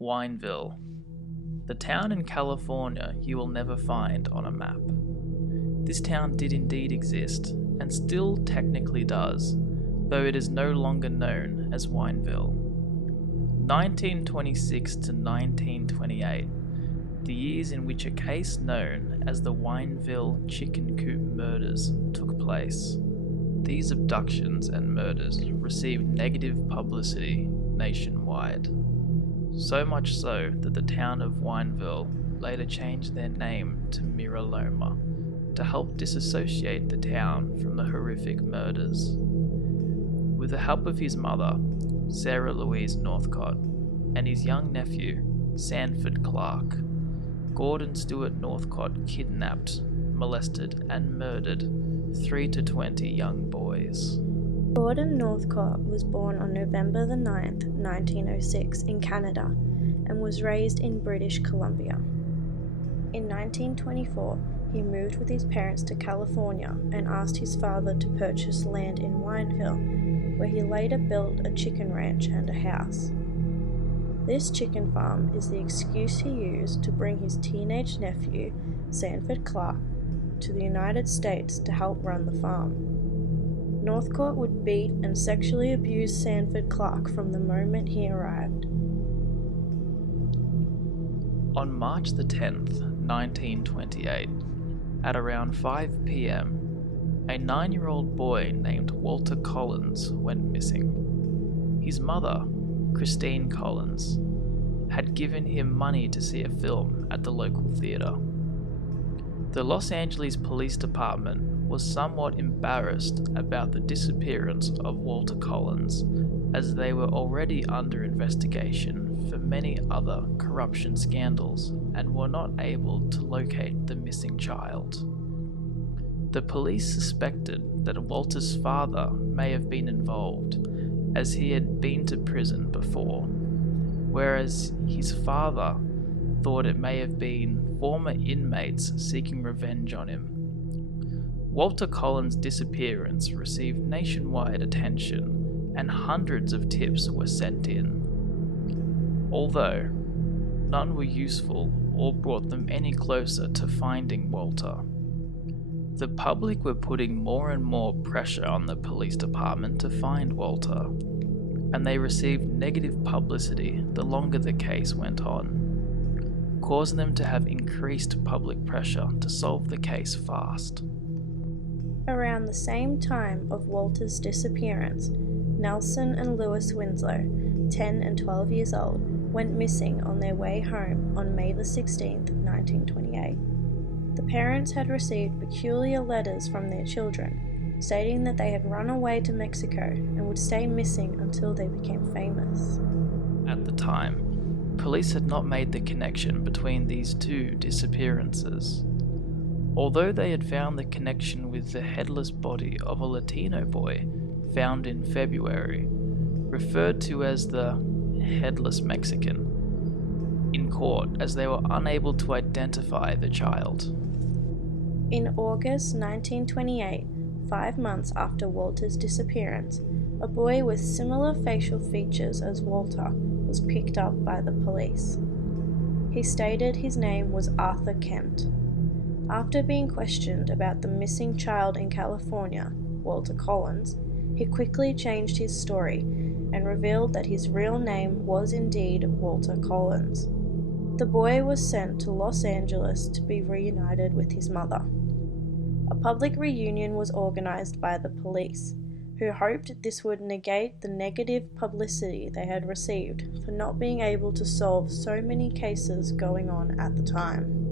Wineville, the town in California you will never find on a map. This town did indeed exist, and still technically does, though it is no longer known as Wineville. 1926 to 1928, the years in which a case known as the Wineville Chicken Coop murders took place. These abductions and murders received negative publicity nationwide. So much so that the town of Wineville later changed their name to Mira Loma to help disassociate the town from the horrific murders. With the help of his mother, Sarah Louise Northcott, and his young nephew, Sanford Clark, Gordon Stewart Northcott kidnapped, molested, and murdered 3 to 20 young boys. Gordon Northcott was born on November the 9th, 1906 in Canada and was raised in British Columbia. In 1924, he moved with his parents to California and asked his father to purchase land in Wineville, where he later built a chicken ranch and a house. This chicken farm is the excuse he used to bring his teenage nephew, Sanford Clark, to the United States to help run the farm. Northcott would beat and sexually abuse Sanford Clark from the moment he arrived. On March the 10th, 1928, at around 5 p.m., a 9-year-old boy named Walter Collins went missing. His mother, Christine Collins, had given him money to see a film at the local theatre. The Los Angeles Police Department was somewhat embarrassed about the disappearance of Walter Collins, as they were already under investigation for many other corruption scandals and were not able to locate the missing child. The police suspected that Walter's father may have been involved, as he had been to prison before, whereas his father thought it may have been former inmates seeking revenge on him. Walter Collins' disappearance received nationwide attention, and hundreds of tips were sent in. Although none were useful or brought them any closer to finding Walter. The public were putting more and more pressure on the police department to find Walter, and they received negative publicity the longer the case went on, causing them to have increased public pressure to solve the case fast. Around the same time of Walter's disappearance, Nelson and Lewis Winslow, 10 and 12 years old, went missing on their way home on May the 16th, 1928. The parents had received peculiar letters from their children, stating that they had run away to Mexico and would stay missing until they became famous. At the time, police had not made the connection between these two disappearances. Although they had found the connection with the headless body of a Latino boy found in February, referred to as the headless Mexican, in court, as they were unable to identify the child. In August 1928, 5 months after Walter's disappearance, a boy with similar facial features as Walter was picked up by the police. He stated his name was Arthur Kent. After being questioned about the missing child in California, Walter Collins, he quickly changed his story and revealed that his real name was indeed Walter Collins. The boy was sent to Los Angeles to be reunited with his mother. A public reunion was organized by the police, who hoped this would negate the negative publicity they had received for not being able to solve so many cases going on at the time.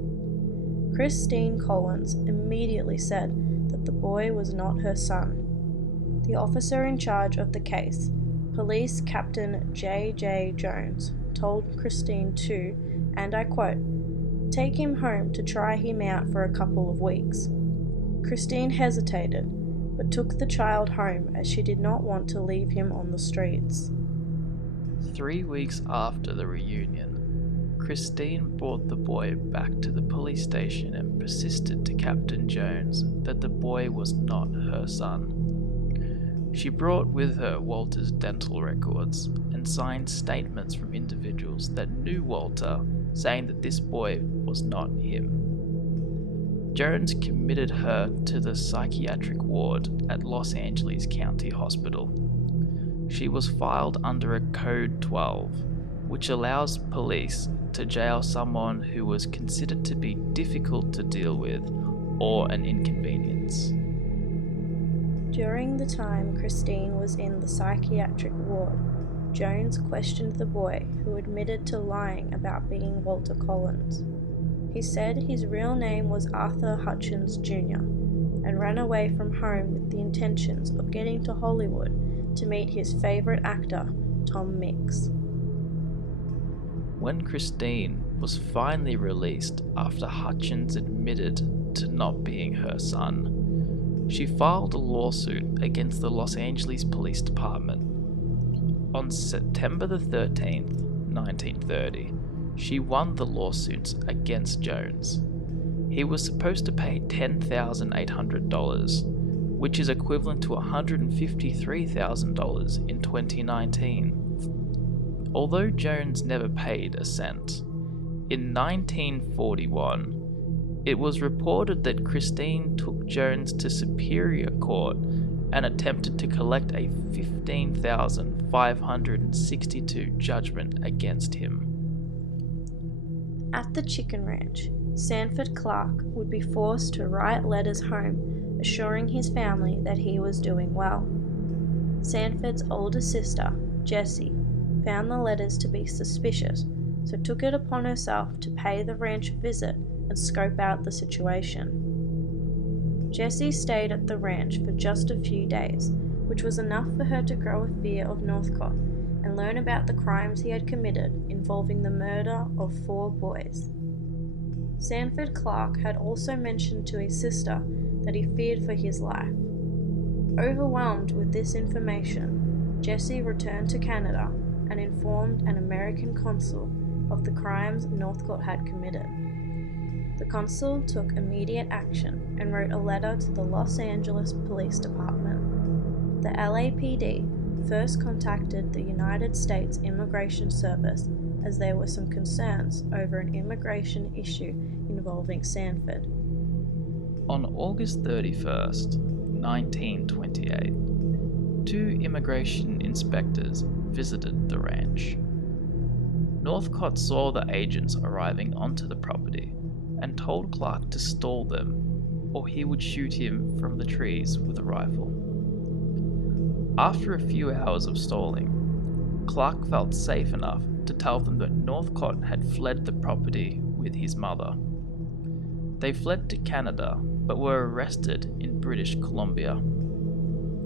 Christine Collins immediately said that the boy was not her son. The officer in charge of the case, Police Captain J.J. Jones, told Christine to, and I quote, "take him home to try him out for a couple of weeks." Christine hesitated, but took the child home as she did not want to leave him on the streets. 3 weeks after the reunion, Christine brought the boy back to the police station and persisted to Captain Jones that the boy was not her son. She brought with her Walter's dental records and signed statements from individuals that knew Walter, saying that this boy was not him. Jones committed her to the psychiatric ward at Los Angeles County Hospital. She was filed under a Code 12, which allows police to jail someone who was considered to be difficult to deal with or an inconvenience. During the time Christine was in the psychiatric ward, Jones questioned the boy, who admitted to lying about being Walter Collins. He said his real name was Arthur Hutchins Jr. and ran away from home with the intentions of getting to Hollywood to meet his favorite actor, Tom Mix. When Christine was finally released after Hutchins admitted to not being her son, she filed a lawsuit against the Los Angeles Police Department. On September the 13th, 1930, she won the lawsuits against Jones. He was supposed to pay $10,800, which is equivalent to $153,000 in 2019. Although Jones never paid a cent, in 1941, it was reported that Christine took Jones to Superior Court and attempted to collect a $15,562 judgment against him. At the chicken ranch, Sanford Clark would be forced to write letters home, assuring his family that he was doing well. Sanford's older sister, Jessie, found the letters to be suspicious, so took it upon herself to pay the ranch a visit and scope out the situation. Jessie stayed at the ranch for just a few days, which was enough for her to grow a fear of Northcott and learn about the crimes he had committed involving the murder of 4 boys. Sanford Clark had also mentioned to his sister that he feared for his life. Overwhelmed with this information, Jessie returned to Canada and informed an American consul of the crimes Northcott had committed. The consul took immediate action and wrote a letter to the Los Angeles Police Department. The LAPD first contacted the United States Immigration Service as there were some concerns over an immigration issue involving Sanford. On August 31st, 1928, 2 immigration inspectors visited the ranch. Northcott saw the agents arriving onto the property and told Clark to stall them, or he would shoot him from the trees with a rifle. After a few hours of stalling, Clark felt safe enough to tell them that Northcott had fled the property with his mother. They fled to Canada, but were arrested in British Columbia.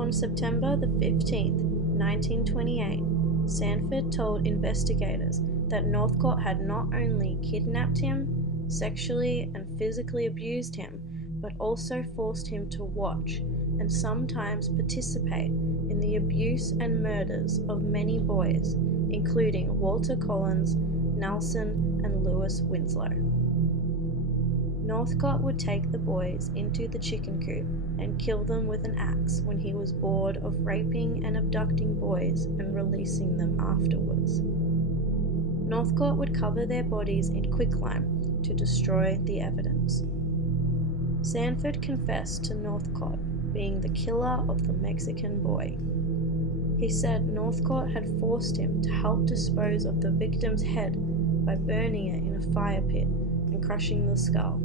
On September the 15th, 1928, Sanford told investigators that Northcott had not only kidnapped him, sexually and physically abused him, but also forced him to watch and sometimes participate in the abuse and murders of many boys, including Walter Collins, Nelson, and Lewis Winslow. Northcott would take the boys into the chicken coop and kill them with an axe when he was bored of raping and abducting boys and releasing them afterwards. Northcott would cover their bodies in quicklime to destroy the evidence. Sanford confessed to Northcott being the killer of the Mexican boy. He said Northcott had forced him to help dispose of the victim's head by burning it in a fire pit and crushing the skull.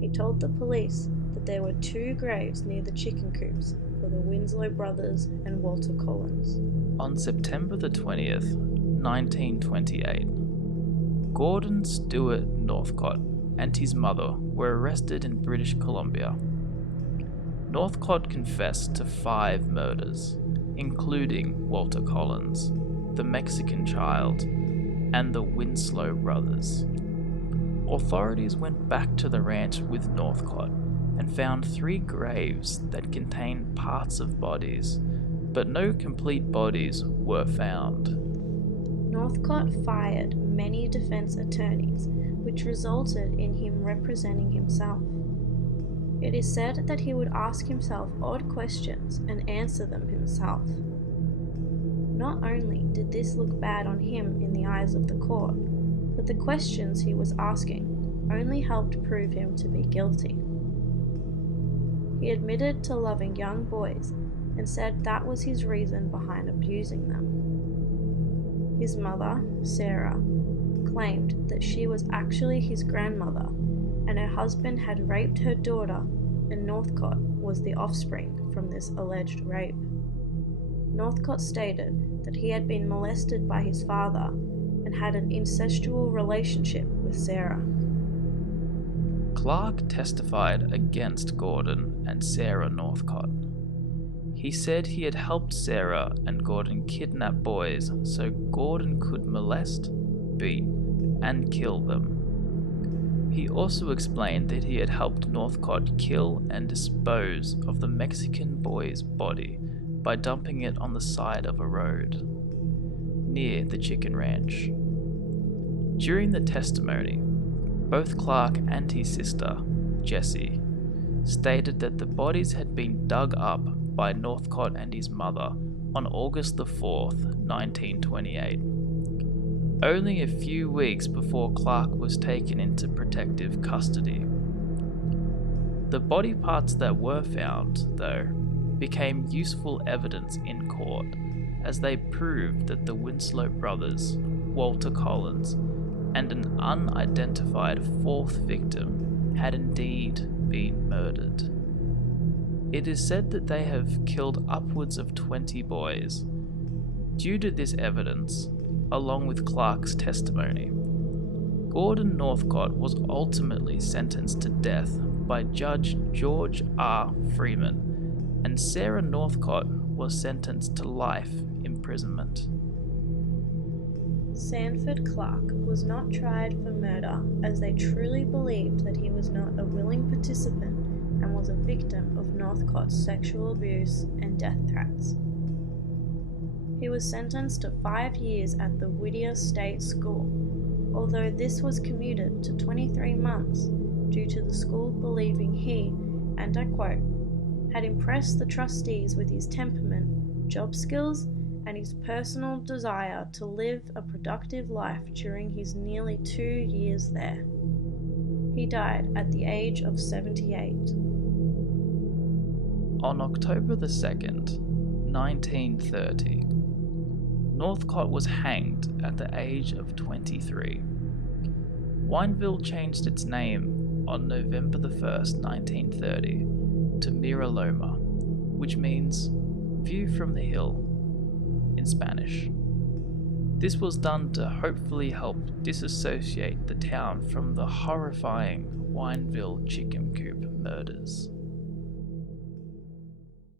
He told the police that there were 2 graves near the chicken coops for the Winslow brothers and Walter Collins. On September the 20th, 1928, Gordon Stewart Northcott and his mother were arrested in British Columbia. Northcott confessed to 5 murders, including Walter Collins, the Mexican child, and the Winslow brothers. Authorities went back to the ranch with Northcott and found 3 graves that contained parts of bodies, but no complete bodies were found. Northcott fired many defense attorneys, which resulted in him representing himself. It is said that he would ask himself odd questions and answer them himself. Not only did this look bad on him in the eyes of the court, but the questions he was asking only helped prove him to be guilty. He admitted to loving young boys and said that was his reason behind abusing them. His mother, Sarah, claimed that she was actually his grandmother and her husband had raped her daughter, and Northcott was the offspring from this alleged rape. Northcott stated that he had been molested by his father and had an incestual relationship with Sarah. Clark testified against Gordon and Sarah Northcott. He said he had helped Sarah and Gordon kidnap boys so Gordon could molest, beat, and kill them. He also explained that he had helped Northcott kill and dispose of the Mexican boy's body by dumping it on the side of a road near the chicken ranch. During the testimony, both Clark and his sister, Jessie, stated that the bodies had been dug up by Northcott and his mother on August the 4th, 1928, only a few weeks before Clark was taken into protective custody. The body parts that were found, though, became useful evidence in court as they proved that the Winslow brothers, Walter Collins, and an unidentified fourth victim had indeed been murdered. It is said that they have killed upwards of 20 boys. Due to this evidence, along with Clark's testimony, Gordon Northcott was ultimately sentenced to death by Judge George R. Freeman, and Sarah Northcott was sentenced to life imprisonment. Sanford Clark was not tried for murder as they truly believed that he was not a willing participant and was a victim of Northcott's sexual abuse and death threats. He was sentenced to 5 years at the Whittier State School, although this was commuted to 23 months due to the school believing he, and I quote, had impressed the trustees with his temperament, job skills, and his personal desire to live a productive life during his nearly 2 years there. He died at the age of 78. On October the 2nd, 1930, Northcott was hanged at the age of 23. Wineville changed its name on November the 1st, 1930 to Mira Loma, which means view from the hill in Spanish. This was done to hopefully help disassociate the town from the horrifying Wineville Chicken Coop murders.